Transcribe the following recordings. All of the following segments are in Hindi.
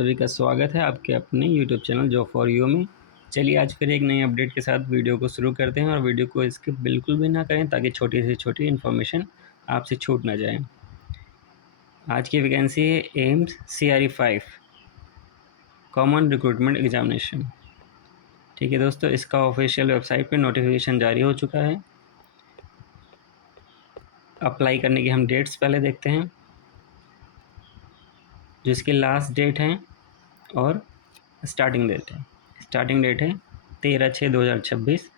सभी का स्वागत है आपके अपने YouTube channel job for you में। चलिए आज फिर एक नई अपडेट के साथ वीडियो को शुरू करते हैं और वीडियो को स्किप बिल्कुल भी ना करें ताकि छोटी से छोटी इन्फॉर्मेशन आपसे छूट ना जाए। आज की वैकेंसी है AIIMS CRE 5 common recruitment examination. ठीक है दोस्तों, इसका ऑफिशियल वेबसाइट पे नोटिफिकेशन जारी हो चुका है। अप्लाई करने की हम डेट्स पहले देखते हैं, जिसकी लास्ट डेट है और स्टार्टिंग डेट है। स्टार्टिंग डेट है 13/6/2026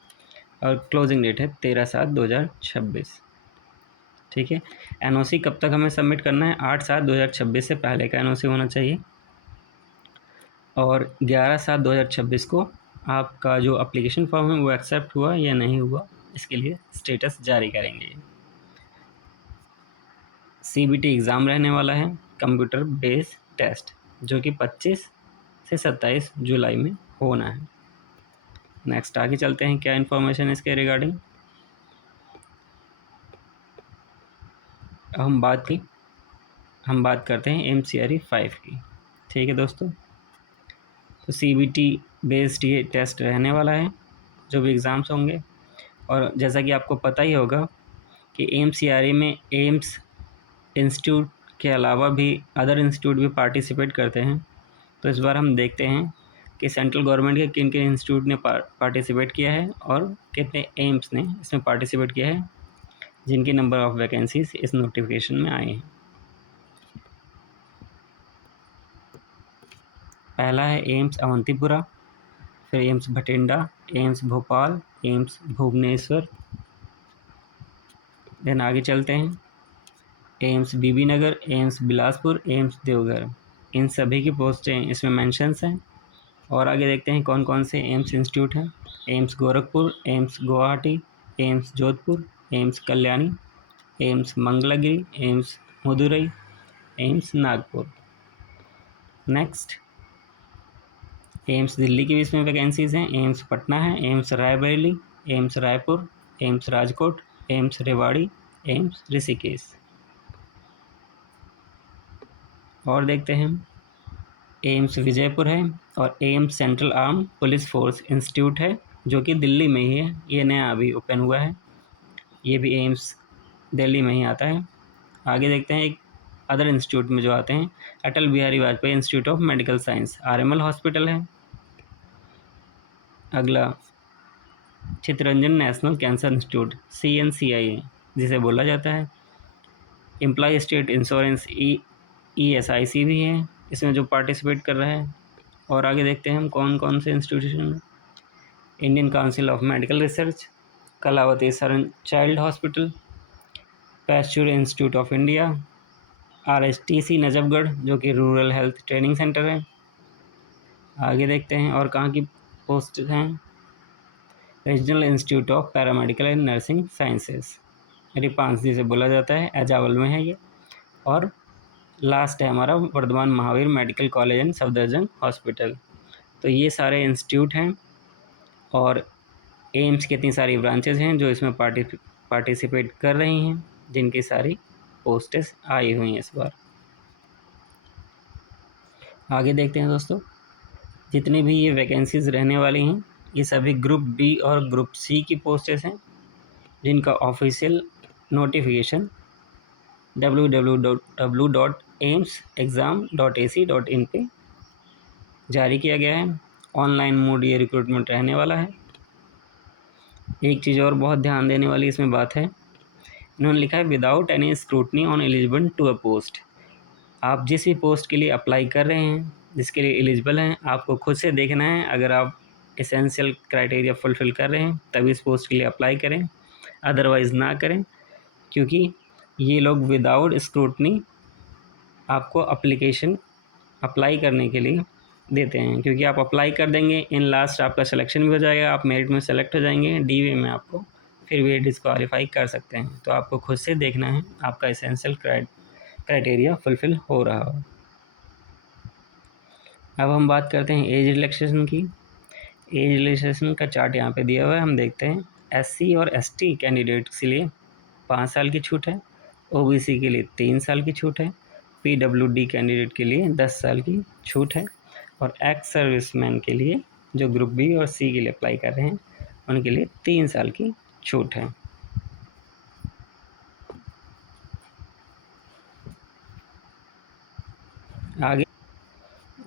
और क्लोजिंग डेट है 13/7/2026। ठीक है। NOC कब तक हमें सबमिट करना है? 8/7/2026 से पहले का NOC होना चाहिए और 11/7/2026 को आपका जो एप्लीकेशन फॉर्म है वो एक्सेप्ट हुआ या नहीं हुआ, इसके लिए स्टेटस जारी करेंगे। CBT एग्ज़ाम रहने वाला है, कंप्यूटर बेस्ड टेस्ट, जो कि 25 से 27 जुलाई में होना है। नेक्स्ट आगे चलते हैं, क्या इन्फॉर्मेशन इसके रिगार्डिंग हम बात करते हैं एम्स CRE 5 की। ठीक है दोस्तों, तो CBT बेस्ड ये टेस्ट रहने वाला है, जो भी एग्ज़ाम्स होंगे। और जैसा कि आपको पता ही होगा कि एम्स CRE में एम्स इंस्टीट्यूट के अलावा भी अदर इंस्टीट्यूट भी पार्टिसिपेट करते हैं। तो इस बार हम देखते हैं कि सेंट्रल गवर्नमेंट के किन किन इंस्टीट्यूट ने पार्टिसिपेट किया है और कितने एम्स ने इसमें पार्टिसिपेट किया है, जिनकी नंबर ऑफ़ वैकेंसीज इस नोटिफिकेशन में आए हैं। पहला है एम्स अवंतीपुरा, फिर AIIMS Bathinda, AIIMS Bhopal, AIIMS Bhubaneswar. Then आगे चलते हैं, AIIMS Bibinagar, AIIMS Bilaspur, AIIMS Deoghar. इन सभी की पोस्टें इसमें मेंशंस हैं। और आगे देखते हैं कौन कौन से एम्स इंस्टीट्यूट हैं। AIIMS Gorakhpur, AIIMS Guwahati, AIIMS Jodhpur, AIIMS Kalyani, AIIMS Mangalagiri, AIIMS Madurai, AIIMS Nagpur. Next, AIIMS Delhi की भी इसमें वैकेंसीज़ हैं। एम्स पटना है, AIIMS Raebareli, AIIMS Raipur, AIIMS Rajkot, AIIMS Rewari, AIIMS Rishikesh. और देखते हैं, एम्स विजयपुर है और AIIMS central arm police force institute है, जो कि दिल्ली में ही है। ये नया अभी ओपन हुआ है, ये भी एम्स दिल्ली में ही आता है। आगे देखते हैं, एक अदर इंस्टीट्यूट में जो आते हैं, Atal Bihari Vajpayee institute of medical science, RML hospital है। अगला Chittaranjan national cancer institute, CNCI जिसे बोला जाता है। एम्प्लॉय स्टेट इंश्योरेंस ESIC भी है इसमें जो पार्टिसिपेट कर रहा है। और आगे देखते हैं हम कौन कौन से institution, Indian council of medical research, Kalawati Saran child hospital, Pasteur institute of India, RSTC Najafgarh जो कि रूरल हेल्थ ट्रेनिंग सेंटर है। आगे देखते हैं और कहाँ की पोस्ट हैं, regional institute of paramedical and nursing sciences, RIPANS जिसे बोला जाता है, एजावल में है ये। और लास्ट है हमारा Vardhman Mahavir medical college and Safdarjung hospital. तो ये सारे इंस्टीट्यूट हैं और एम्स की इतनी सारी ब्रांचेज हैं जो इसमें पार्टिसिपेट कर रही हैं, जिनकी सारी पोस्टेस आई हुई हैं इस बार। आगे देखते हैं दोस्तों, जितनी भी ये वैकेंसीज़ रहने वाली हैं, ये सभी ग्रुप B और ग्रुप C की पोस्टेस हैं, जिनका ऑफिशियल नोटिफिकेशन www.aimsexam.ac.in पे जारी किया गया है। ऑनलाइन मोड ये रिक्रूटमेंट रहने वाला है। एक चीज़ और बहुत ध्यान देने वाली इसमें बात है, इन्होंने लिखा है without any scrutiny on eligible to a post. आप जिस भी पोस्ट के लिए अप्लाई कर रहे हैं, जिसके लिए एलिजिबल हैं, आपको खुद से देखना है। अगर आप एसेंशियल क्राइटेरिया फुलफ़िल कर रहे हैं तभी इस पोस्ट के लिए अप्लाई करें, अदरवाइज़ ना करें, क्योंकि ये लोग विदाउट स्क्रूटनी आपको एप्लीकेशन अप्लाई करने के लिए देते हैं। क्योंकि आप अप्लाई कर देंगे, इन लास्ट आपका सिलेक्शन भी हो जाएगा, आप मेरिट में सेलेक्ट हो जाएंगे, DV में आपको फिर भी डिस्क्वालीफाई कर सकते हैं। तो आपको खुद से देखना है आपका एसेंशियल क्राइटेरिया फुलफ़िल हो रहा हो। अब हम बात करते हैं एज रिलैक्सेशन की। एज रिलैक्सेशन का चार्ट यहाँ पे दिया हुआ है, हम देखते हैं। SC और ST कैंडिडेट्स के लिए 5 साल की छूट है, OBC के लिए 3 साल की छूट है, PWD कैंडिडेट के लिए 10 साल की छूट है, और एक्स सर्विसमैन के लिए जो ग्रुप बी और सी के लिए अप्लाई कर रहे हैं उनके लिए 3 साल की छूट है।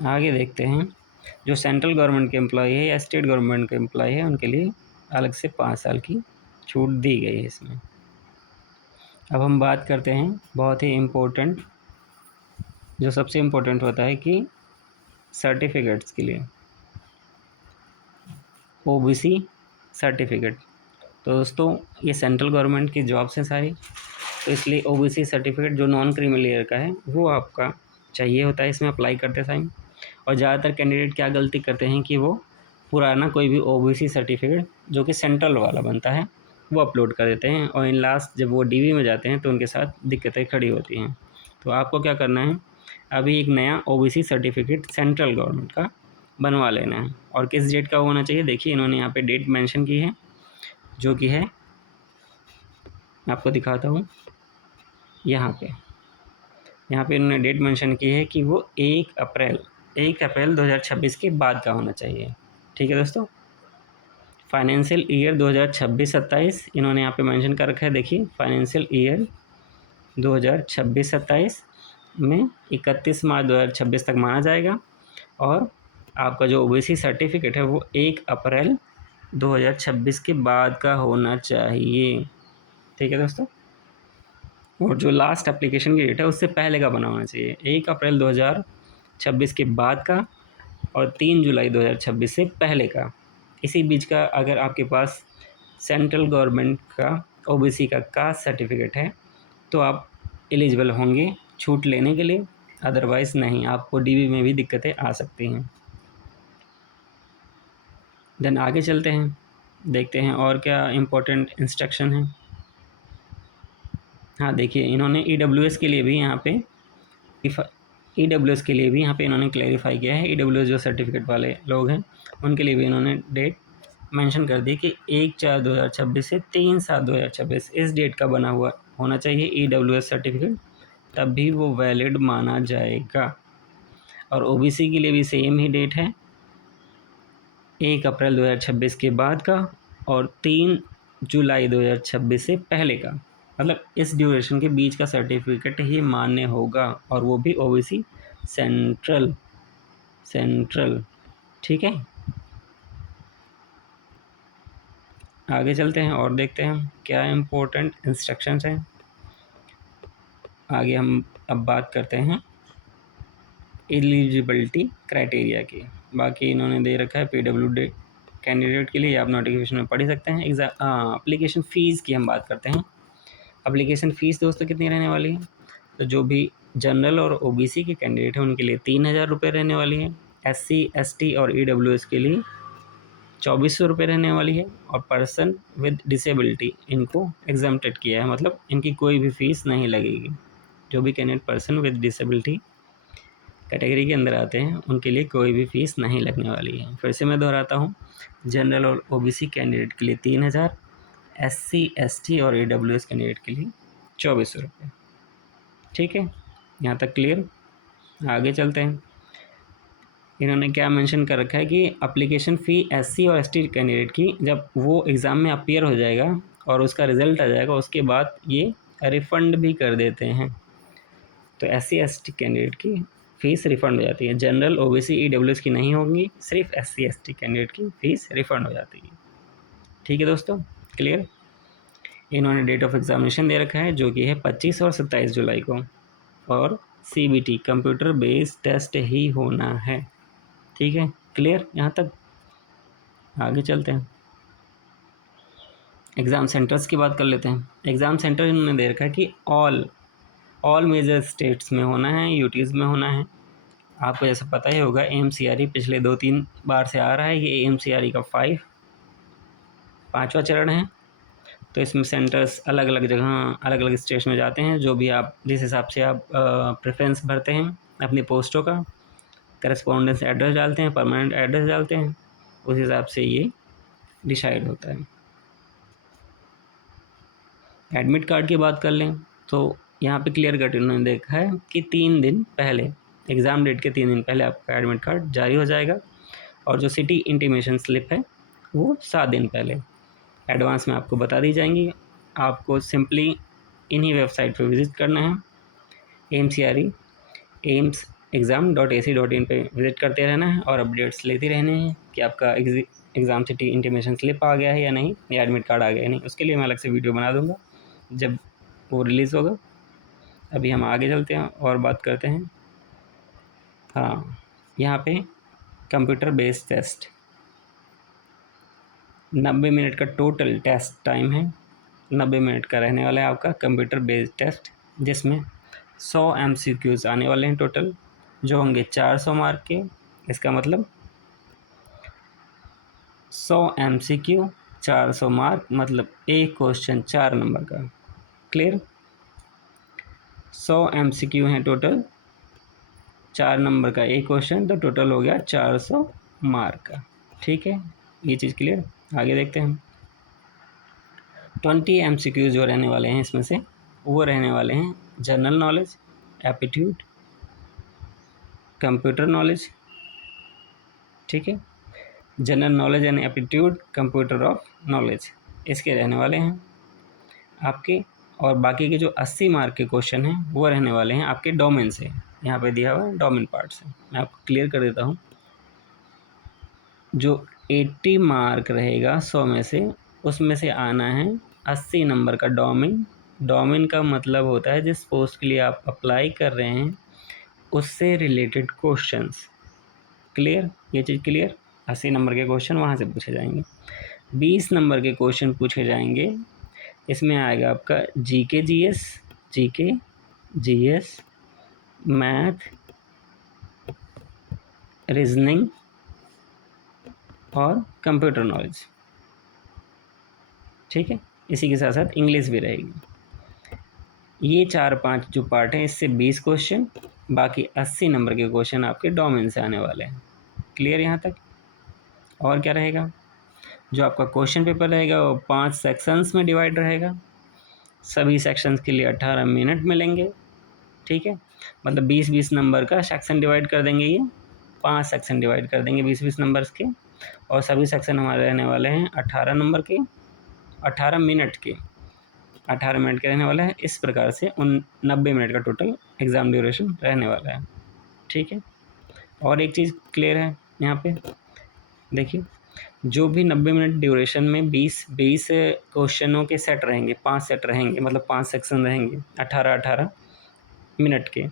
आगे देखते हैं, जो सेंट्रल गवर्नमेंट के एम्प्लॉय है या स्टेट गवर्नमेंट के एम्प्लॉय है उनके लिए अलग से 5 साल की छूट दी गई है इसमें। अब हम बात करते हैं बहुत ही इम्पोर्टेंट, जो सबसे इम्पोर्टेंट होता है कि सर्टिफिकेट्स के लिए, OBC सर्टिफिकेट। तो दोस्तों ये सेंट्रल गवर्नमेंट की जॉब्स हैं सारी, तो इसलिए OBC सर्टिफिकेट जो नॉन क्रीमी लेयर का है वो आपका चाहिए होता है इसमें अप्लाई करते टाइम। और ज़्यादातर कैंडिडेट क्या गलती करते हैं कि वो पुराना कोई भी OBC सर्टिफिकेट जो कि सेंट्रल वाला बनता है वो अपलोड कर देते हैं, और इन लास्ट जब वो DV में जाते हैं तो उनके साथ दिक्कतें खड़ी होती हैं। तो आपको क्या करना है, अभी एक नया OBC सर्टिफिकेट सेंट्रल गवर्नमेंट का बनवा लेना है। और किस डेट का होना चाहिए, देखिए इन्होंने यहाँ पे डेट मेंशन की है, जो कि है, आपको दिखाता हूँ, यहाँ पे इन्होंने डेट मेंशन की है कि वो 1 अप्रैल 2026 के बाद का होना चाहिए। ठीक है दोस्तों, फाइनेंशियल ईयर 2026-27 इन्होंने यहाँ पे मेंशन कर रखा है। देखिए फाइनेंशियल ईयर 2026-27 में 31 मार्च 2026 तक माना जाएगा, और आपका जो OBC सर्टिफिकेट है वो 1 अप्रैल 2026 के बाद का होना चाहिए। ठीक है दोस्तों, और जो लास्ट एप्लीकेशन की डेट है उससे पहले का बना होना चाहिए, 1 अप्रैल 2026 के बाद का और 3 जुलाई 2026 से पहले का। इसी बीच का अगर आपके पास सेंट्रल गवर्नमेंट का OBC का कास्ट सर्टिफिकेट है तो आप एलिजिबल होंगे छूट लेने के लिए, अदरवाइज़ नहीं, आपको DV में भी दिक्कतें आ सकती हैं। देन आगे चलते हैं, देखते हैं और क्या इम्पोर्टेंट इंस्ट्रक्शन है। हाँ देखिए, इन्होंने EWS के लिए भी यहाँ पे इन्होंने क्लैरिफाई किया है। EWS जो सर्टिफिकेट वाले लोग हैं उनके लिए भी इन्होंने डेट मेंशन कर दी कि 1/4/2026 से 3/7/2026 इस डेट का बना हुआ होना चाहिए EWS सर्टिफिकेट, तब भी वो वैलिड माना जाएगा। और OBC के लिए भी सेम ही डेट है, 1 अप्रैल 2026 के बाद का और 3 जुलाई 2026 से पहले का, मतलब इस ड्यूरेशन के बीच का सर्टिफिकेट ही मान्य होगा, और वो भी OBC सेंट्रल। ठीक है, आगे चलते हैं और देखते हैं क्या इम्पोर्टेंट इंस्ट्रक्शंस हैं। आगे हम अब बात करते हैं एलिजिबिलिटी क्राइटेरिया की। बाकी इन्होंने दे रखा है PWD कैंडिडेट के लिए, आप नोटिफिकेशन में पढ़ ही सकते हैं। एप्लीकेशन फ़ीस की हम बात करते हैं। एप्लीकेशन फ़ीस दोस्तों कितनी रहने वाली है, तो जो भी जनरल और OBC के कैंडिडेट हैं उनके लिए 3,000 रुपये रहने वाली है। SC ST और EWS के लिए 2,400 रुपये रहने वाली है, और पर्सन विद डिसेबिलिटी इनको एग्जम्प्टेड किया है, मतलब इनकी कोई भी फ़ीस नहीं लगेगी। जो भी candidate person with disability category के अंदर आते हैं उनके लिए कोई भी फ़ीस नहीं लगने वाली है। फिर से मैं दोहराता हूँ, जनरल और OBC कैंडिडेट के लिए 3,000, SC ST और EWS कैंडिडेट के लिए 2,400 रुपये। ठीक है, यहाँ तक क्लियर। आगे चलते हैं, इन्होंने क्या मेंशन कर रखा है कि एप्लीकेशन फ़ी SC और ST कैंडिडेट की जब वो एग्ज़ाम में अपीयर हो जाएगा और उसका रिज़ल्ट आ जाएगा उसके बाद ये रिफ़ंड भी कर देते हैं। तो SC ST कैंडिडेट की फ़ीस रिफ़ंड हो जाती है, जनरल OBC EWS की नहीं होगी, सिर्फ SC ST कैंडिडेट की फ़ीस रिफ़ंड हो जाती है। ठीक है दोस्तों, क्लियर। इन्होंने डेट ऑफ एग्ज़ामिनेशन दे रखा है जो कि है 25 और 27 जुलाई को, और CBT कंप्यूटर बेस्ड टेस्ट ही होना है। ठीक है, क्लियर यहाँ तक। आगे चलते हैं, एग्ज़ाम सेंटर्स की बात कर लेते हैं। एग्ज़ाम सेंटर इन्होंने दे रखा है कि ऑल मेजर स्टेट्स में होना है, UTs में होना है। आपको जैसे पता ही होगा AMCRE पिछले 2-3 बार से आ रहा है, ये AMCRE का 5वां चरण है। तो इसमें सेंटर्स अलग अलग जगह अलग अलग स्टेट्स में जाते हैं, जो भी आप जिस हिसाब से आप प्रेफरेंस भरते हैं अपनी पोस्टों का, करस्पॉन्डेंस एड्रेस डालते हैं, परमानेंट एड्रेस डालते हैं, उस हिसाब से ये डिसाइड होता है। एडमिट कार्ड की बात कर लें तो यहाँ पे क्लियर कट उन्होंने देखा है कि 3 दिन पहले, एग्ज़ाम डेट के 3 दिन पहले आपका एडमिट कार्ड जारी हो जाएगा, और जो सिटी इंटीमेशन स्लिप है वो 7 दिन पहले एडवांस में आपको बता दी जाएंगी। आपको सिंपली इन्हीं वेबसाइट पर विज़िट करना है, AIMSCRE aimseexam.ac.in पे विज़िट करते रहना है और अपडेट्स लेते रहने हैं कि आपका एग्ज़ाम सिटी इंटीमेशन स्लिप आ गया है या नहीं, या एडमिट कार्ड आ गया है नहीं। उसके लिए मैं अलग से वीडियो बना दूँगा जब वो रिलीज़ होगा। अभी हम आगे चलते हैं और बात करते हैं। हाँ, यहाँ पे कंप्यूटर बेस्ड टेस्ट 90 मिनट का टोटल टेस्ट टाइम है। 90 मिनट का रहने वाला है आपका कंप्यूटर बेस्ड टेस्ट, जिसमें 100 MCQs आने वाले हैं टोटल, जो होंगे 400 मार्क के। इसका मतलब 100 MCQ 400 मार्क, मतलब एक क्वेश्चन 4 नंबर का। क्लियर? 100 MCQ हैं टोटल, 4 नंबर का एक क्वेश्चन, तो टोटल हो गया 400 मार्क का। ठीक है, ये चीज़ क्लियर। आगे देखते हैं। 20 MCQ जो रहने वाले हैं इसमें से, वो रहने वाले हैं general knowledge, aptitude, computer knowledge. ठीक है, general knowledge and aptitude, computer of knowledge, इसके रहने वाले हैं आपके। और बाकी के जो 80 मार्क के क्वेश्चन हैं वो रहने वाले हैं आपके डोमेन से। यहाँ पे दिया हुआ है डोमेन पार्ट से, मैं आपको क्लियर कर देता हूँ। जो 80 मार्क रहेगा 100 में से, उसमें से आना है 80 नंबर का डोमेन। डोमेन का मतलब होता है जिस पोस्ट के लिए आप अप्लाई कर रहे हैं उससे रिलेटेड क्वेश्चंस। क्लियर? ये चीज़ क्लियर। 80 नंबर के क्वेश्चन वहाँ से पूछे जाएंगे। 20 नंबर के क्वेश्चन पूछे जाएंगे। इसमें आएगा आपका जीके जीएस, मैथ, रीजनिंग और कंप्यूटर नॉलेज। ठीक है, इसी के साथ साथ इंग्लिश भी रहेगी। ये 4-5 जो पार्ट हैं, इससे 20 क्वेश्चन, बाकी 80 नंबर के क्वेश्चन आपके डोमेन से आने वाले हैं। क्लियर यहाँ तक? और क्या रहेगा? जो आपका क्वेश्चन पेपर रहेगा वो 5 सेक्शंस में डिवाइड रहेगा। सभी सेक्शंस के लिए 18 मिनट मिलेंगे। ठीक है, मतलब 20-20 नंबर का सेक्शन डिवाइड कर देंगे, ये 5 सेक्शन डिवाइड कर देंगे 20-20 नंबर्स के, और सभी सेक्शन हमारे रहने वाले हैं 18 नंबर के, 18 मिनट के, 18 मिनट के रहने वाला है। इस प्रकार से 90 मिनट का टोटल एग्ज़ाम ड्यूरेशन रहने वाला है। ठीक है, और एक चीज़ क्लियर है यहाँ पे, देखिए जो भी 90 मिनट ड्यूरेशन में 20 क्वेश्चनों के सेट रहेंगे, 5 सेट रहेंगे, मतलब 5 सेक्शन रहेंगे 18-18 मिनट के,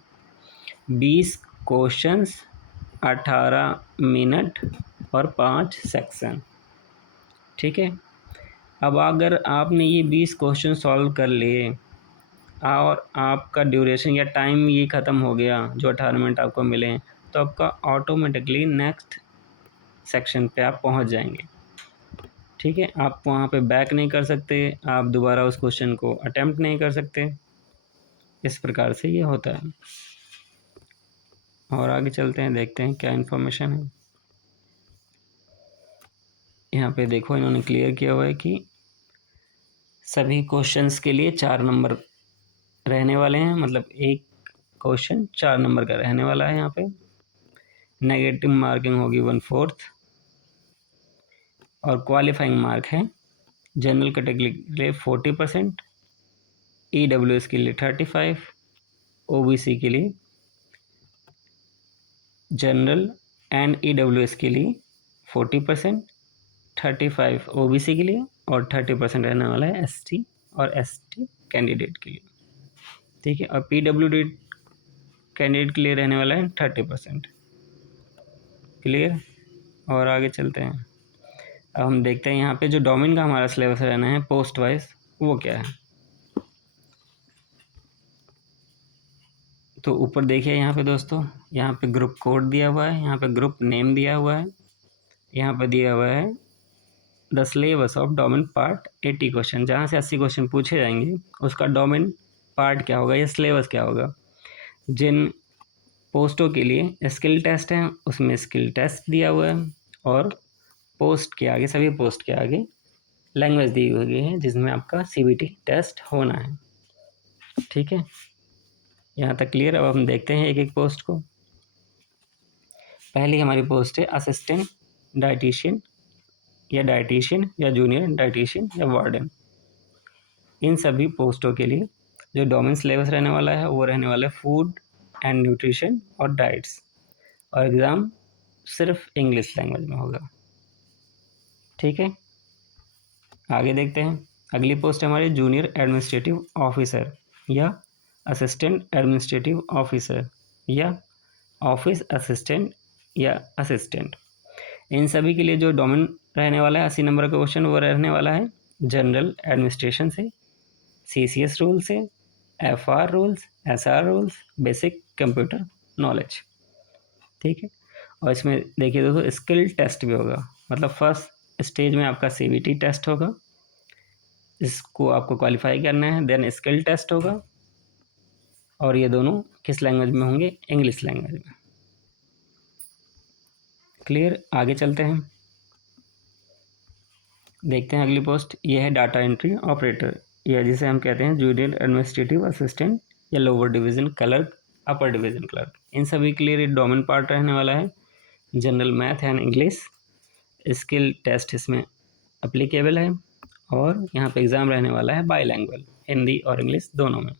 20 क्वेश्चंस, 18 मिनट और 5 सेक्शन। ठीक है, अब अगर आपने ये 20 क्वेश्चन सॉल्व कर लिए और आपका ड्यूरेशन या टाइम ये ख़त्म हो गया, जो 18 मिनट आपको मिले हैं, तो आपका ऑटोमेटिकली नेक्स्ट सेक्शन पे आप पहुंच जाएंगे। ठीक है, आप वहाँ पे बैक नहीं कर सकते, आप दोबारा उस क्वेश्चन को अटेम्प्ट नहीं कर सकते। इस प्रकार से ये होता है। और आगे चलते हैं, देखते हैं क्या इन्फॉर्मेशन है। यहाँ पे देखो इन्होंने क्लियर किया हुआ है कि सभी क्वेश्चंस के लिए 4 नंबर रहने वाले हैं, मतलब एक क्वेश्चन 4 नंबर का रहने वाला है। यहाँ पे नेगेटिव मार्किंग होगी 1/4, और क्वालिफाइंग मार्क है जनरल कैटेगरी के लिए 40%, EWS के लिए 35, OBC के लिए, जनरल एंड EWS के लिए 40%, 35 OBC के लिए, और 30% रहने वाला है ST और ST कैंडिडेट के लिए। ठीक है, और PWD कैंडिडेट के लिए रहने वाला है 30%। क्लियर? और आगे चलते हैं। अब हम देखते हैं यहाँ पे जो डोमेन का हमारा सिलेबस रहना है पोस्ट वाइज, वो क्या है। तो ऊपर देखिए यहाँ पे दोस्तों, यहाँ पे ग्रुप कोड दिया हुआ है, यहाँ पे ग्रुप नेम दिया हुआ है, यहाँ पे दिया हुआ है the syllabus of domain part 80 question, जहाँ से 80 क्वेश्चन पूछे जाएंगे उसका डोमेन पार्ट क्या होगा या सिलेबस क्या होगा। जिन पोस्टों के लिए स्किल टेस्ट है उसमें स्किल टेस्ट दिया हुआ है, और पोस्ट के आगे, सभी पोस्ट के आगे लैंग्वेज दी हुई है जिसमें आपका CBT टेस्ट होना है। ठीक है, यहाँ तक क्लियर। अब हम देखते हैं एक एक पोस्ट को। पहली हमारी पोस्ट है असिस्टेंट डाइटिशियन या जूनियर डाइटिशियन या वार्डन। इन सभी पोस्टों के लिए जो डोमेन सिलेबस रहने वाला है वो रहने वाला है फूड एंड न्यूट्रिशन और डाइट्स, और एग्ज़ाम सिर्फ इंग्लिश लैंग्वेज में होगा। ठीक है, आगे देखते हैं। अगली पोस्ट है हमारी जूनियर एडमिनिस्ट्रेटिव ऑफिसर या असिस्टेंट एडमिनिस्ट्रेटिव ऑफिसर या ऑफिस असिस्टेंट या असिस्टेंट। इन सभी के लिए जो डोमेन रहने वाला है 80 नंबर का क्वेश्चन वो रहने वाला है जनरल एडमिनिस्ट्रेशन से, CCS रूल से, FR rules, SR rules, basic computer knowledge. ठीक है, और इसमें देखिए दोस्तों स्किल टेस्ट भी होगा, मतलब फर्स्ट स्टेज में आपका CBT टेस्ट होगा, इसको आपको क्वालिफाई करना है, देन स्किल टेस्ट होगा, और ये दोनों किस लैंग्वेज में होंगे? इंग्लिश लैंग्वेज में। क्लियर, आगे चलते हैं, देखते हैं अगली पोस्ट। ये है डाटा एंट्री ऑपरेटर, या जिसे हम कहते हैं जूनियर एडमिनिस्ट्रेटिव असिस्टेंट या lower division clerk, upper division clerk. इन सभी के लिए डोमेन पार्ट रहने वाला है general math and English. Skill test इसमें अप्लीकेबल है, और यहाँ पे एग्ज़ाम रहने वाला है बाईलैंग्वेज, हिंदी और इंग्लिश दोनों में।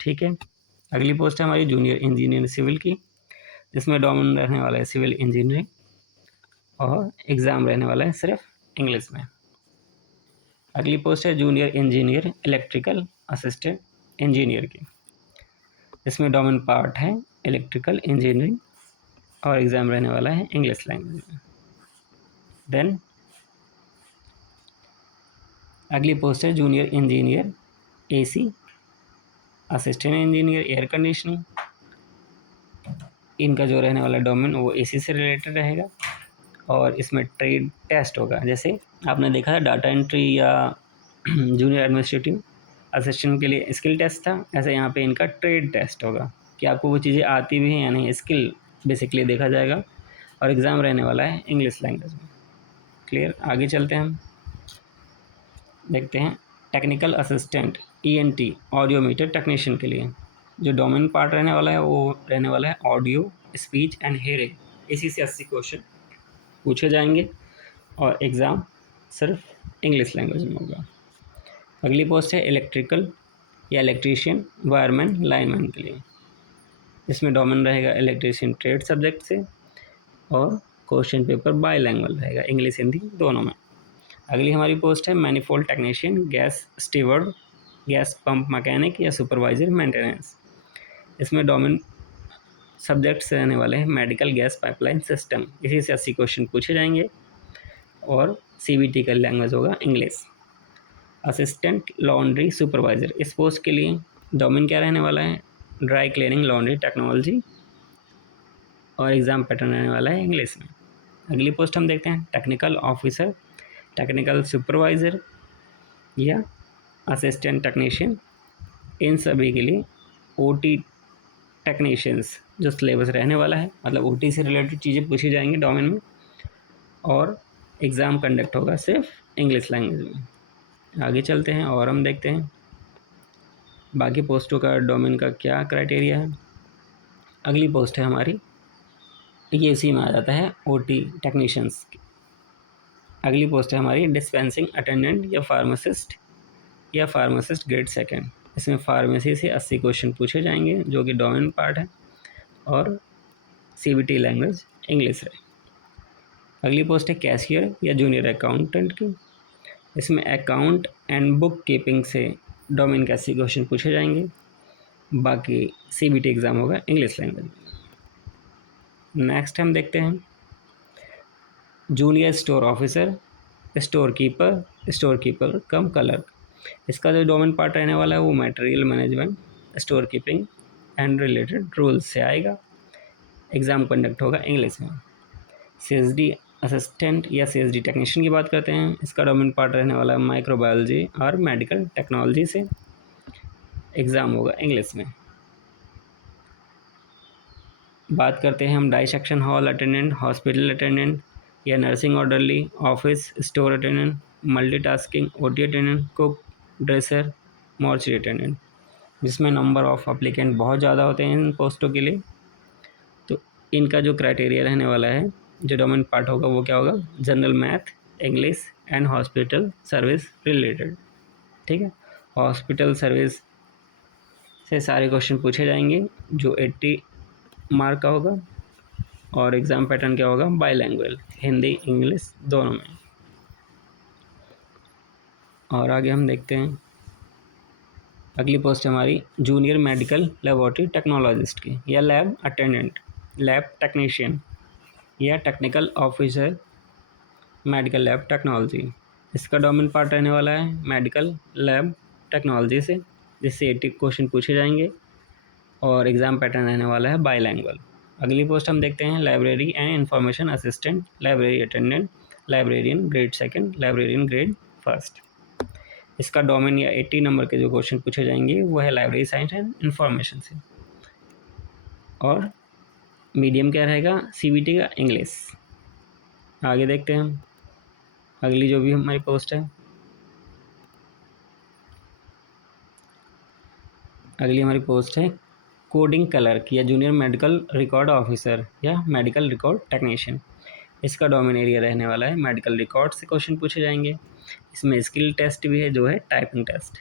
ठीक है, अगली पोस्ट है हमारी जूनियर इंजीनियर सिविल की, जिसमें डोमेन रहने वाला है सिविल इंजीनियरिंग, और एग्ज़ाम रहने वाला है सिर्फ इंग्लिश में। अगली पोस्ट है junior engineer electrical assistant engineer की, इसमें डोमेन पार्ट है इलेक्ट्रिकल इंजीनियरिंग, और एग्ज़ाम रहने वाला है इंग्लिश लैंग्वेज में। देन अगली पोस्ट है junior engineer AC assistant engineer air conditioning. इनका जो रहने वाला डोमेन वो AC से रिलेटेड रहेगा, और इसमें ट्रेड टेस्ट होगा। जैसे आपने देखा था डाटा एंट्री या जूनियर एडमिनिस्ट्रेटिव असिस्टेंट के लिए स्किल टेस्ट था, ऐसे यहाँ पे इनका ट्रेड टेस्ट होगा कि आपको वो चीज़ें आती भी हैं या नहीं, स्किल बेसिकली देखा जाएगा, और एग्ज़ाम रहने वाला है इंग्लिश लैंग्वेज में। क्लियर, आगे चलते हैं हम, देखते हैं technical assistant ENT audiometer technician के लिए जो डोमेन पार्ट रहने वाला है वो रहने वाला है ऑडियो स्पीच एंड हेयरिंग। इसी से 80 क्वेश्चन पूछे जाएंगे, और एग्ज़ाम सिर्फ इंग्लिश लैंग्वेज में होगा। अगली पोस्ट है इलेक्ट्रिकल या इलेक्ट्रीशियन वायरमैन लाइनमैन के लिए, इसमें डोमेन रहेगा इलेक्ट्रीशियन ट्रेड सब्जेक्ट से, और क्वेश्चन पेपर बाईलैंग्वेज रहेगा, इंग्लिश हिंदी दोनों में। अगली हमारी पोस्ट है manifold technician, gas steward, gas pump mechanic या सुपरवाइजर मेंटेनेंस। इसमें डोमेन सब्जेक्ट्स रहने वाले हैं मेडिकल गैस पाइपलाइन सिस्टम। इसी से 80 क्वेश्चन पूछे जाएंगे, और CBT का लैंग्वेज होगा इंग्लिश। असिस्टेंट लॉन्ड्री सुपरवाइज़र, इस पोस्ट के लिए डोमेन क्या रहने वाला है? ड्राई क्लीनिंग लॉन्ड्री टेक्नोलॉजी, और एग्ज़ाम पैटर्न रहने वाला है इंग्लिश में। अगली पोस्ट हम देखते हैं टेक्निकल ऑफिसर, टेक्निकल सुपरवाइज़र या असिस्टेंट टेक्नीशियन। इन सभी के लिए OT टेक्नीशियंस जो सिलेबस रहने वाला है, मतलब OT से रिलेटेड चीज़ें पूछी जाएंगी डोमेन में, और एग्ज़ाम कंडक्ट होगा सिर्फ इंग्लिश लैंग्वेज में। आगे चलते हैं और हम देखते हैं बाकी पोस्टों का डोमेन का क्या क्राइटेरिया है। अगली पोस्ट है हमारी, ये इसी में आ जाता है OT टेक्नीशियंस। अगली पोस्ट है हमारी डिस्पेंसिंग अटेंडेंट या फार्मासिस्ट ग्रेड सेकंड। इसमें फार्मेसी से 80 क्वेश्चन पूछे जाएंगे जो कि डोमेन पार्ट है, और CBT लैंग्वेज इंग्लिश है। अगली पोस्ट है कैशियर या जूनियर अकाउंटेंट की, इसमें अकाउंट एंड बुक कीपिंग से डोमेन के 80 क्वेश्चन पूछे जाएंगे, बाकी CBT एग्ज़ाम होगा इंग्लिश लैंग्वेज में। नेक्स्ट हम देखते हैं junior store officer, store keeper cum clerk. इसका जो डोमेन पार्ट रहने वाला है वो material management, store keeping and related rules से आएगा। एग्ज़ाम कंडक्ट होगा इंग्लिश में। CSD असिस्टेंट या CSD टेक्नीशियन की बात करते हैं, इसका डोमेन पार्ट रहने वाला है माइक्रोबायोलॉजी और मेडिकल टेक्नोलॉजी से। एग्ज़ाम होगा इंग्लिश में। बात करते हैं हम dissection hall attendant, hospital attendant या nursing orderly, office store attendant, multitasking OT attendant, cook, dresser, mortuary attendant. जिसमें नंबर ऑफ़ अप्लीकेंट बहुत ज़्यादा होते हैं इन पोस्टों के लिए। तो इनका जो क्राइटेरिया रहने वाला है, जो डोमेन पार्ट होगा वो क्या होगा, general math, English and hospital service related. ठीक है, हॉस्पिटल सर्विस से सारे क्वेश्चन पूछे जाएंगे जो 80 मार्क का होगा, और एग्ज़ाम पैटर्न क्या होगा, बाईलैंग्वेज, हिंदी इंग्लिश दोनों में। और आगे हम देखते हैं, अगली पोस्ट हमारी जूनियर मेडिकल लेबोरेटरी टेक्नोलॉजिस्ट की, या लैब अटेंडेंट, लैब टेक्नीशियन या technical officer medical lab technology. इसका डोमेन पार्ट रहने वाला है मेडिकल लैब टेक्नोलॉजी से, जिससे 80 क्वेश्चन पूछे जाएंगे, और एग्ज़ाम पैटर्न रहने वाला है बाईलैंग्वेज। अगली पोस्ट हम देखते हैं library and information assistant, library attendant, librarian grade 2, librarian grade 1। इसका डोमेन या 80 नंबर के जो क्वेश्चन पूछे जाएंगे वो है लाइब्रेरी साइंस एंड इंफॉर्मेशन से, और मीडियम क्या रहेगा, CBT का इंग्लिश। आगे देखते हैं हम अगली जो भी हमारी पोस्ट है। अगली हमारी पोस्ट है कोडिंग क्लर्क या जूनियर मेडिकल रिकॉर्ड ऑफिसर या मेडिकल रिकॉर्ड टेक्नीशियन। इसका डोमेन एरिया रहने वाला है मेडिकल रिकॉर्ड से क्वेश्चन पूछे जाएंगे। इसमें स्किल टेस्ट भी है जो है टाइपिंग टेस्ट,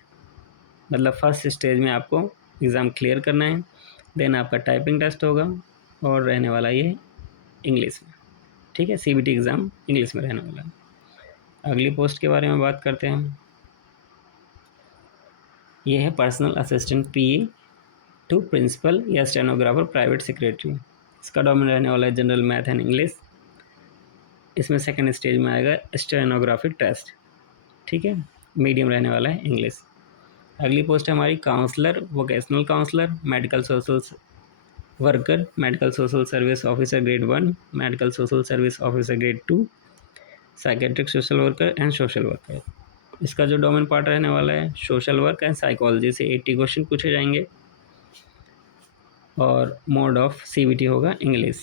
मतलब फर्स्ट स्टेज में आपको एग्ज़ाम क्लियर करना है, देन आपका टाइपिंग टेस्ट होगा, और रहने वाला ये इंग्लिश में। ठीक है, CBT एग्ज़ाम इंग्लिश में रहने वाला है। अगली पोस्ट के बारे में बात करते हैं हम। ये है personal assistant PA to principal या स्टेनोग्राफर प्राइवेट सेक्रेटरी। इसका डोमेन रहने वाला है जनरल मैथ एंड इंग्लिश। इसमें सेकंड स्टेज में आएगा स्टेनोग्राफिक टेस्ट। ठीक है, मीडियम रहने वाला है इंग्लिश। अगली पोस्ट है हमारी counsellor, vocational counsellor, medical social worker, medical social service officer grade 1, medical social service officer grade 2, psychiatric social worker and social worker. इसका जो डोमेन पार्ट रहने वाला है सोशल वर्क एंड साइकोलॉजी से 80 क्वेश्चन पूछे जाएंगे, और मोड ऑफ CBT होगा इंग्लिश।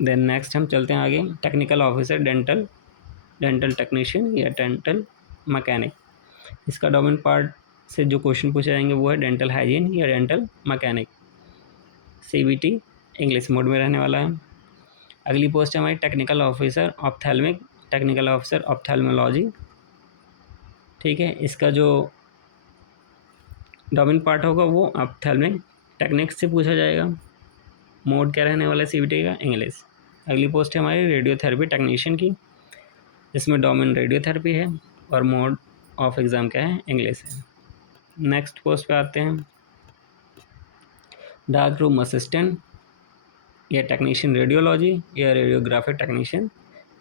देन नेक्स्ट हम चलते हैं आगे, technical officer dental, dental technician या डेंटल मैकेनिक। इसका डोमेन पार्ट से जो क्वेश्चन पूछे जाएंगे वो है डेंटल हाइजीन या dental mechanic, CBT English mode में रहने वाला है। अगली पोस्ट है हमारी technical officer ophthalmic, technical officer ophthalmology. ठीक है, इसका जो डोमेन पार्ट होगा वो ऑप्थेल्मिक टेक्निक्स से पूछा जाएगा, मोड क्या रहने वाला है CBT का इंग्लिश। अगली पोस्ट है हमारी रेडियोथेरेपी टेक्नीशियन की, इसमें डोमेन रेडियोथेरेपी है, और मोड ऑफ एग्ज़ाम क्या है, इंग्लिश है। नेक्स्ट पोस्ट पे आते हैं, डार्क रूम असिस्टेंट या टेक्नीशियन रेडियोलॉजी या रेडियोग्राफिक टेक्नीशियन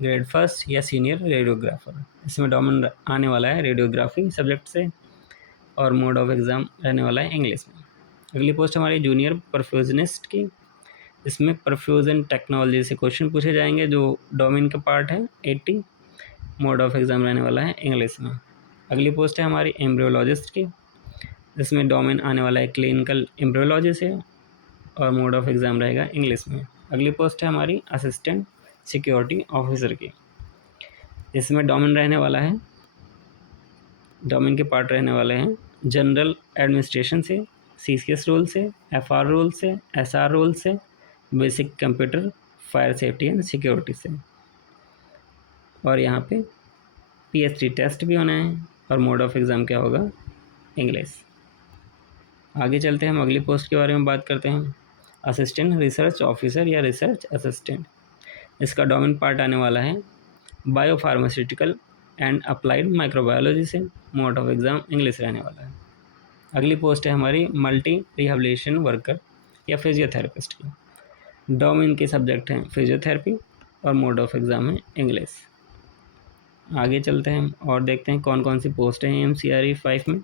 ग्रेड 1 या सीनियर रेडियोग्राफर। इसमें डोमेन आने वाला है रेडियोग्राफी सब्जेक्ट से, और मोड ऑफ एग्ज़ाम रहने वाला है इंग्लिश में। अगली पोस्ट हमारी जूनियर परफ्यूजनिस्ट की, इसमें परफ्यूजन टेक्नोलॉजी से क्वेश्चन पूछे जाएंगे, जो डोमेन का पार्ट है 80, मोड ऑफ एग्ज़ाम रहने वाला है इंग्लिश में। अगली पोस्ट है हमारी एम्ब्रियोलॉजिस्ट की, जिसमें डोमेन आने वाला है क्लिनिकल एम्ब्रियोलॉजी से, और मोड ऑफ एग्ज़ाम रहेगा इंग्लिश में। अगली पोस्ट है हमारी असिस्टेंट सिक्योरिटी ऑफिसर की, इसमें डोमेन रहने वाला है, डोमेन के पार्ट रहने वाले हैं जनरल एडमिनिस्ट्रेशन से, CCS रूल से, FR रूल से, SR रूल से, basic computer, fire safety and security से, और यहाँ पे PhD टेस्ट भी होना है, और मोड ऑफ एग्ज़ाम क्या होगा, इंग्लिश। आगे चलते हैं हम अगली पोस्ट के बारे में बात करते हैं, असिस्टेंट रिसर्च ऑफिसर या रिसर्च असिस्टेंट। इसका डोमेन पार्ट आने वाला है बायोफार्मास्यूटिकल एंड अप्लाइड माइक्रोबायोलॉजी से, मोड ऑफ एग्ज़ाम इंग्लिश रहने वाला है। अगली पोस्ट है हमारी मल्टी रिहेबिलिटेशन वर्कर या फिजियोथेरेपिस्ट की, डोमेन के सब्जेक्ट हैं फिजियोथेरेपी, और मोड ऑफ एग्ज़ाम है इंग्लिश। आगे चलते हैं हम और देखते हैं कौन कौन सी पोस्ट हैं MCRE 5 में।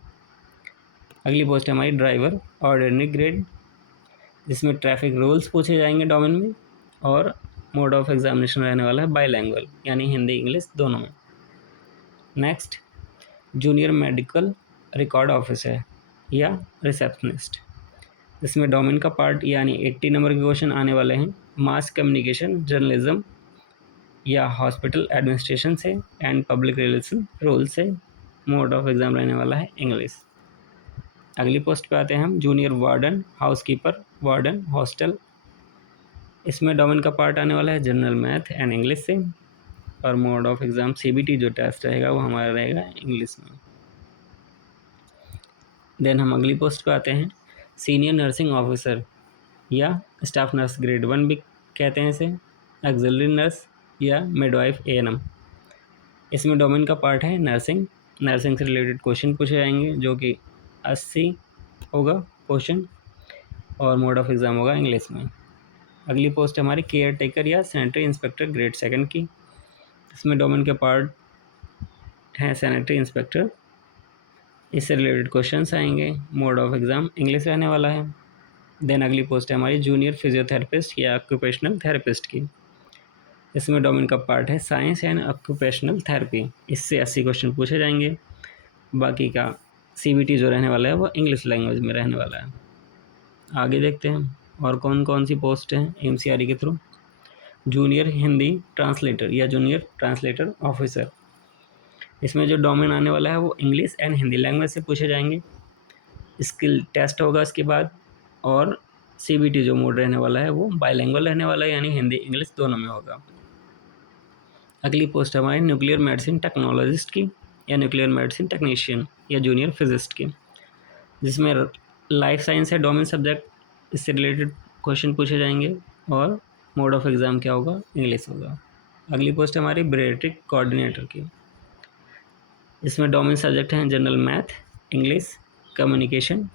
अगली पोस्ट है हमारी ड्राइवर ऑर्डिनरी ग्रेड, जिसमें ट्रैफिक रूल्स पूछे जाएंगे डोमेन में, और मोड ऑफ एग्जामिनेशन रहने वाला है बाईलैंग्वेज, यानी हिंदी इंग्लिश दोनों में। Next, junior medical record officer या रिसेप्शनिस्ट, इसमें डोमेन का पार्ट यानी 80 नंबर के क्वेश्चन आने वाले हैं मास कम्युनिकेशन जर्नलिज्म या हॉस्पिटल एडमिनिस्ट्रेशन से एंड पब्लिक रिलेशन रूल से, मोड ऑफ एग्ज़ाम रहने वाला है इंग्लिश। अगली पोस्ट पे आते हैं हम, junior warden, housekeeper, warden, hostel. इसमें डोमेन का पार्ट आने वाला है जनरल मैथ एंड इंग्लिश से, और मोड ऑफ एग्ज़ाम CBT जो टेस्ट रहेगा वो हमारा रहेगा इंग्लिश में। देन हम अगली पोस्ट पे आते हैं, सीनियर नर्सिंग ऑफिसर या स्टाफ नर्स ग्रेड 1 भी कहते हैं इसे, ऑक्सिलरी नर्स या मिडवाइफ ANM। इसमें डोमेन का पार्ट है नर्सिंग। नर्सिंग से रिलेटेड क्वेश्चन पूछे जाएंगे जो कि 80 होगा क्वेश्चन, और मोड ऑफ एग्ज़ाम होगा इंग्लिश में। अगली पोस्ट हमारी केयर टेकर या सैनिटरी इंस्पेक्टर ग्रेड 2 की। इसमें डोमेन के पार्ट हैं सैनिटरी इंस्पेक्टर, इससे रिलेटेड क्वेश्चंस आएंगे, मोड ऑफ एग्ज़ाम इंग्लिश रहने वाला है। देन अगली पोस्ट है हमारी जूनियर फिजियोथेरेपिस्ट या ऑक्यूपेशनल थेरेपिस्ट की। इसमें डोमेन का पार्ट है साइंस एंड ऑक्यूपेशनल थेरेपी, इससे 80 क्वेश्चन पूछे जाएंगे। बाकी का CBT जो रहने वाला है वो इंग्लिश लैंग्वेज में रहने वाला है। आगे देखते हैं और कौन कौन सी पोस्ट हैं MCRE के थ्रू। जूनियर हिंदी ट्रांसलेटर या जूनियर ट्रांसलेटर ऑफिसर। इसमें जो डोमेन आने वाला है वो इंग्लिश एंड हिंदी लैंग्वेज से पूछे जाएंगे। स्किल टेस्ट होगा इसके बाद, और CBT जो मोड रहने वाला है वो बाइलैंग्वेज रहने वाला है, यानी हिंदी इंग्लिश दोनों में होगा। अगली पोस्ट हमारी न्यूक्लियर मेडिसिन टेक्नोलॉजिस्ट की या न्यूक्लियर मेडिसिन टेक्नीशियन या जूनियर फिजिस्ट की, जिसमें लाइफ साइंस है डोमेन सब्जेक्ट, इससे रिलेटेड क्वेश्चन पूछे जाएंगे, और मोड ऑफ एग्ज़ाम क्या होगा, इंग्लिश होगा। अगली पोस्ट हमारी ब्रेट्रिक कोऑर्डिनेटर की। इसमें डोमेन सब्जेक्ट हैं general math, English, communication,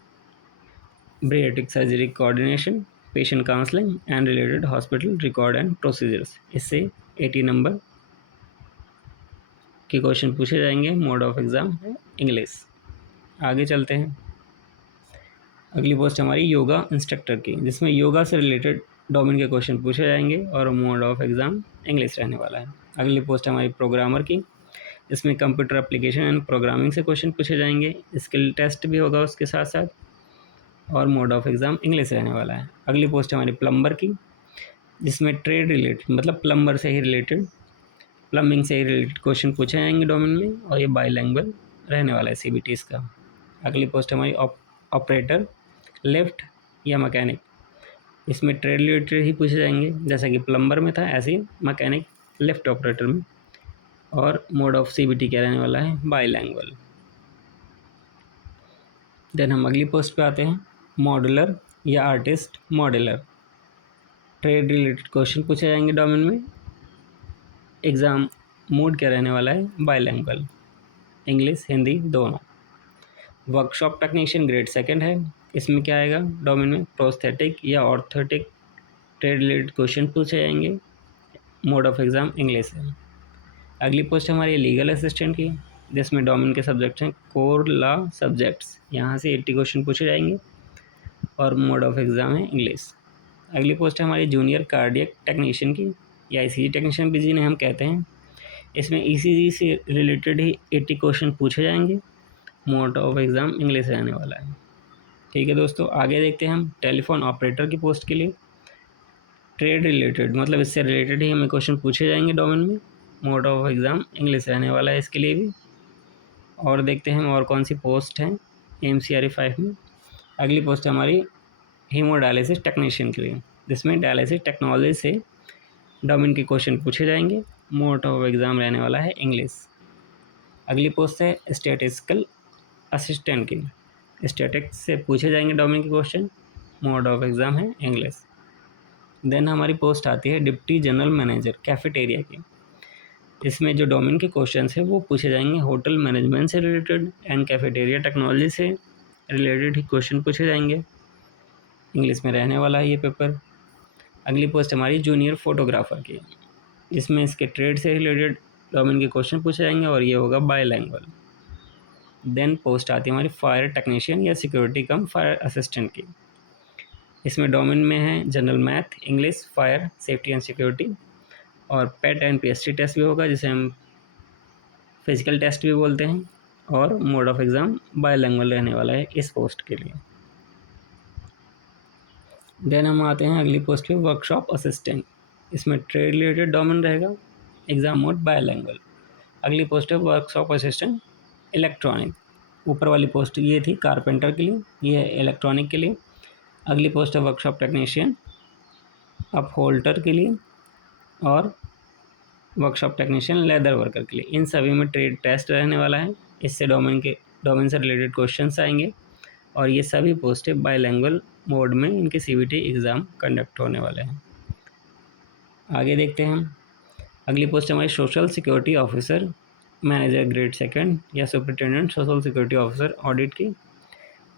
bariatric surgery coordination, patient counselling and related hospital record and procedures. इससे 80 नंबर के क्वेश्चन पूछे जाएंगे, मोड ऑफ एग्ज़ाम है इंग्लिश। आगे चलते हैं। अगली पोस्ट हमारी योगा इंस्ट्रक्टर की, जिसमें योगा से रिलेटेड डोमेन के क्वेश्चन पूछे जाएंगे, और मोड ऑफ एग्ज़ाम इंग्लिश रहने वाला है। अगली पोस्ट हमारी प्रोग्रामर की, इसमें कंप्यूटर एप्लीकेशन एंड प्रोग्रामिंग से क्वेश्चन पूछे जाएंगे, स्किल टेस्ट भी होगा उसके साथ साथ, और मोड ऑफ एग्ज़ाम इंग्लिश रहने वाला है। अगली पोस्ट हमारी प्लम्बर की, जिसमें ट्रेड रिलेटेड मतलब प्लम्बर से ही रिलेटेड, प्लम्बिंग से ही रिलेटेड क्वेश्चन पूछे जाएंगे डोमेन में, और ये बाईलैंग्वेज रहने वाला है CBT का। अगली पोस्ट हमारी ऑपरेटर, लिफ्ट या मैकेनिक। इसमें ट्रेड रिलेटेड ही पूछे जाएंगे, जैसा कि प्लम्बर में था ऐसे ही मैकेनिक लिफ्ट ऑपरेटर में, और मोड ऑफ CBT क्या रहने वाला है, बाईलैंग्वेज। देन हम अगली पोस्ट पे आते हैं, मॉडलर या artist modeller. Trade related question पूछे जाएंगे डोमेन में। एग्ज़ाम मोड क्या रहने वाला है, बाईलैंग्वेज, इंग्लिश हिंदी दोनों। वर्कशॉप टेक्नीशियन ग्रेड 2 है। इसमें क्या आएगा डोमेन में, प्रोस्थेटिक या ऑर्थोटिक ट्रेड रिलेटेड क्वेश्चन पूछे जाएंगे, मोड ऑफ एग्ज़ाम इंग्लिश है। अगली पोस्ट हमारी लीगल असिस्टेंट की, जिसमें डोमेन के सब्जेक्ट्स हैं कोर लॉ सब्जेक्ट्स, यहाँ से 80 क्वेश्चन पूछे जाएंगे, और मोड ऑफ एग्ज़ाम है इंग्लिश। अगली पोस्ट है हमारी जूनियर कार्डियक टेक्नीशियन की, या ECG टेक्नीशियन भी जिन्हें हम कहते हैं। इसमें ECG से रिलेटेड ही 80 क्वेश्चन पूछे जाएंगे, मोड ऑफ एग्ज़ाम इंग्लिश रहने वाला है। ठीक है दोस्तों, आगे देखते हैं हम टेलीफोन ऑपरेटर की पोस्ट के लिए। ट्रेड रिलेटेड मतलब इससे रिलेटेड ही हमें क्वेश्चन पूछे जाएंगे डोमेन में, मोड ऑफ एग्ज़ाम इंग्लिश रहने वाला है इसके लिए भी। और देखते हैं और कौन सी पोस्ट हैं MCRE 5 में। अगली पोस्ट है हमारी हीमोडायलिसिस टेक्नीशियन के लिए, जिसमें डायलिसिस टेक्नोलॉजी से डोमेन के क्वेश्चन पूछे जाएंगे, मोड ऑफ एग्ज़ाम रहने वाला है इंग्लिश। अगली पोस्ट है स्टैटिस्टिकल असिस्टेंट की, स्टैटिक्स से पूछे जाएंगे डोमेन के क्वेश्चन, मोड ऑफ एग्ज़ाम है इंग्लिश। देन हमारी पोस्ट आती है डिप्टी जनरल मैनेजर कैफेटेरिया की। इसमें जो डोमेन के क्वेश्चंस है वो पूछे जाएंगे होटल मैनेजमेंट से रिलेटेड एंड कैफेटेरिया टेक्नोलॉजी से रिलेटेड ही क्वेश्चन पूछे जाएंगे, इंग्लिश में रहने वाला है ये पेपर। अगली पोस्ट हमारी जूनियर फोटोग्राफर की, जिसमें इसके ट्रेड से रिलेटेड डोमेन के क्वेश्चन पूछे जाएंगे, और ये होगा बाईलैंग्वेज। देन पोस्ट आती है हमारी फायर टेक्नीशियन या सिक्योरिटी कम फायर असिस्टेंट की। इसमें डोमेन में है general math, English, fire safety and security, और पेट एंड PST टेस्ट भी होगा, जिसे हम फिजिकल टेस्ट भी बोलते हैं, और मोड ऑफ एग्ज़ाम बाईलैंग्वेज रहने वाला है इस पोस्ट के लिए। देन हम आते हैं अगली पोस्ट पे, वर्कशॉप असिस्टेंट। इसमें ट्रेड रिलेटेड डोमेन रहेगा, एग्ज़ाम मोड बाईलैंग्वेज। अगली पोस्ट है वर्कशॉप असिस्टेंट इलेक्ट्रॉनिक। ऊपर वाली पोस्ट ये थी कारपेंटर के लिए, ये है इलेक्ट्रॉनिक के लिए। अगली पोस्ट है वर्कशॉप टेक्नीशियन, अप होल्टर के लिए, और वर्कशॉप टेक्नीशियन लेदर वर्कर के लिए। इन सभी में ट्रेड टेस्ट रहने वाला है। इससे डोमेन से रिलेटेड क्वेश्चंस आएंगे और ये सभी पोस्टें बाइलैंग्वेज मोड में इनके CBT एग्ज़ाम कंडक्ट होने वाले हैं। आगे देखते हैं हम। अगली पोस्ट हमारी social security officer manager grade 2 या superintendent social security officer audit की।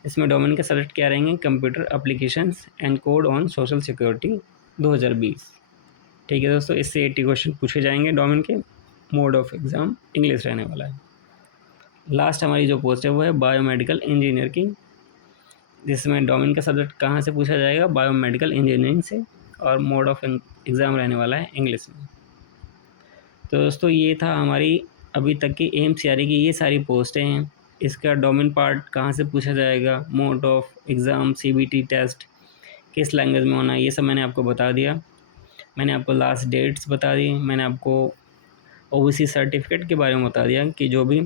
इसमें डोमेन के सब्जेक्ट क्या रहेंगे? Computer applications and code on social security 2020। ठीक है दोस्तों, इससे 80 क्वेश्चन पूछे जाएंगे। डोमेन के मोड ऑफ एग्ज़ाम इंग्लिश रहने वाला है। लास्ट हमारी जो पोस्ट है वो है बायोमेडिकल इंजीनियर की, जिसमें डोमेन का सब्जेक्ट कहाँ से पूछा जाएगा? बायोमेडिकल इंजीनियरिंग से, और मोड ऑफ एग्ज़ाम रहने वाला है इंग्लिश में। तो दोस्तों ये था हमारी अभी तक की AIMS-CRE की ये सारी पोस्टें हैं। इसका डोमेन पार्ट कहाँ से पूछा जाएगा, mode of exam, CBT test किस लैंग्वेज में होना है, ये सब मैंने आपको बता दिया। मैंने आपको लास्ट डेट्स बता दी। मैंने आपको OBC सर्टिफिकेट के बारे में बता दिया कि जो भी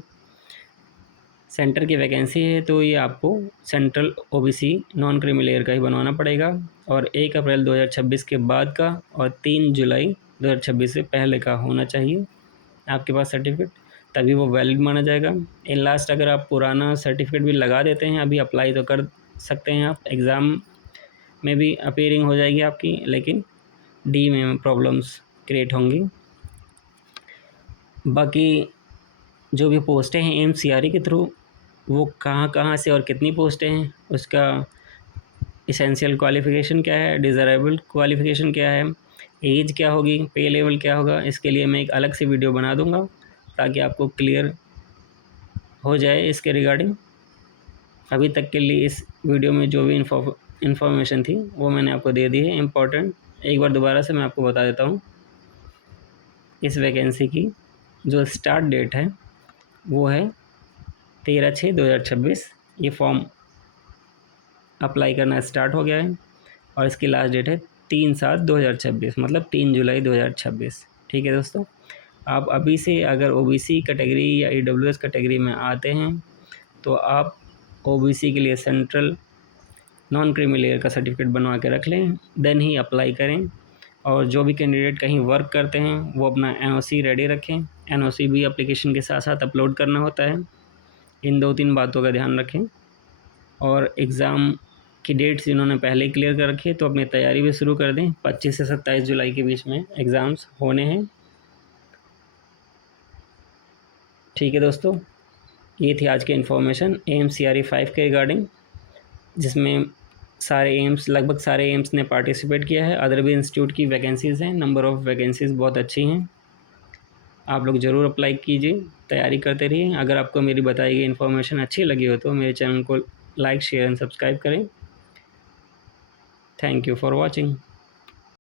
सेंटर की वैकेंसी है तो ये आपको central OBC non creamy layer का ही बनवाना पड़ेगा, और 1 अप्रैल 2026 के बाद का और 3 जुलाई 2026 से पहले का होना चाहिए आपके पास सर्टिफिकेट, तभी वो वैलिड माना जाएगा। इन लास्ट अगर आप पुराना सर्टिफिकेट भी लगा देते हैं, अभी अप्लाई तो कर सकते हैं आप, एग्ज़ाम में भी अपीयरिंग हो जाएगी आपकी, लेकिन डी में प्रॉब्लम्स क्रिएट होंगी। बाकी जो भी पोस्टें हैं AIMS-CRE के थ्रू, वो कहाँ से और कितनी पोस्टें हैं, उसका इसेंशियल क्वालिफ़िकेशन क्या है, डिज़ायरेबल क्वालिफ़िकेशन क्या है, एज क्या होगी, पे लेवल क्या होगा, इसके लिए मैं एक अलग से वीडियो बना दूंगा ताकि आपको क्लियर हो जाए इसके रिगार्डिंग। अभी तक के लिए इस वीडियो में जो भी इन्फॉर्मेशन थी वो मैंने आपको दे दी है इम्पोर्टेंट। एक बार दोबारा से मैं आपको बता देता हूँ। इस वैकेंसी की जो स्टार्ट डेट है वो है 13/6/2026। ये फॉर्म अप्लाई करना स्टार्ट हो गया है, और इसकी लास्ट डेट है 3/7/2026, मतलब 3 जुलाई 2026। ठीक है दोस्तों, आप अभी से अगर OBC कैटेगरी या EWS कैटेगरी में आते हैं तो आप OBC के लिए सेंट्रल नॉन क्रीमी लेयर का सर्टिफिकेट बनवा के रख लें, देन ही अप्लाई करें। और जो भी कैंडिडेट कहीं वर्क करते हैं वो अपना NOC रेडी रखें। NOC भी एप्लीकेशन के साथ साथ अपलोड करना होता है। इन 2-3 बातों का ध्यान रखें। और एग्ज़ाम की डेट्स जिन्होंने पहले ही क्लियर कर रखी है तो अपनी तैयारी भी शुरू कर दें। 25 से 27 जुलाई के बीच में एग्ज़ाम्स होने हैं। ठीक है दोस्तों, ये थी आज की इन्फॉर्मेशन AIMS-CRE 5 के रिगार्डिंग, जिसमें लगभग सारे एम्स ने पार्टिसिपेट किया है। अदर भी इंस्टीट्यूट की वैकेंसीज़ हैं, नंबर ऑफ़ वैकेंसीज़ बहुत अच्छी हैं। आप लोग ज़रूर अप्लाई कीजिए, तैयारी करते रहिए। अगर आपको मेरी बताई गई इन्फॉर्मेशन अच्छी लगी हो तो मेरे चैनल को लाइक, शेयर एंड सब्सक्राइब करें। Thank you for watching.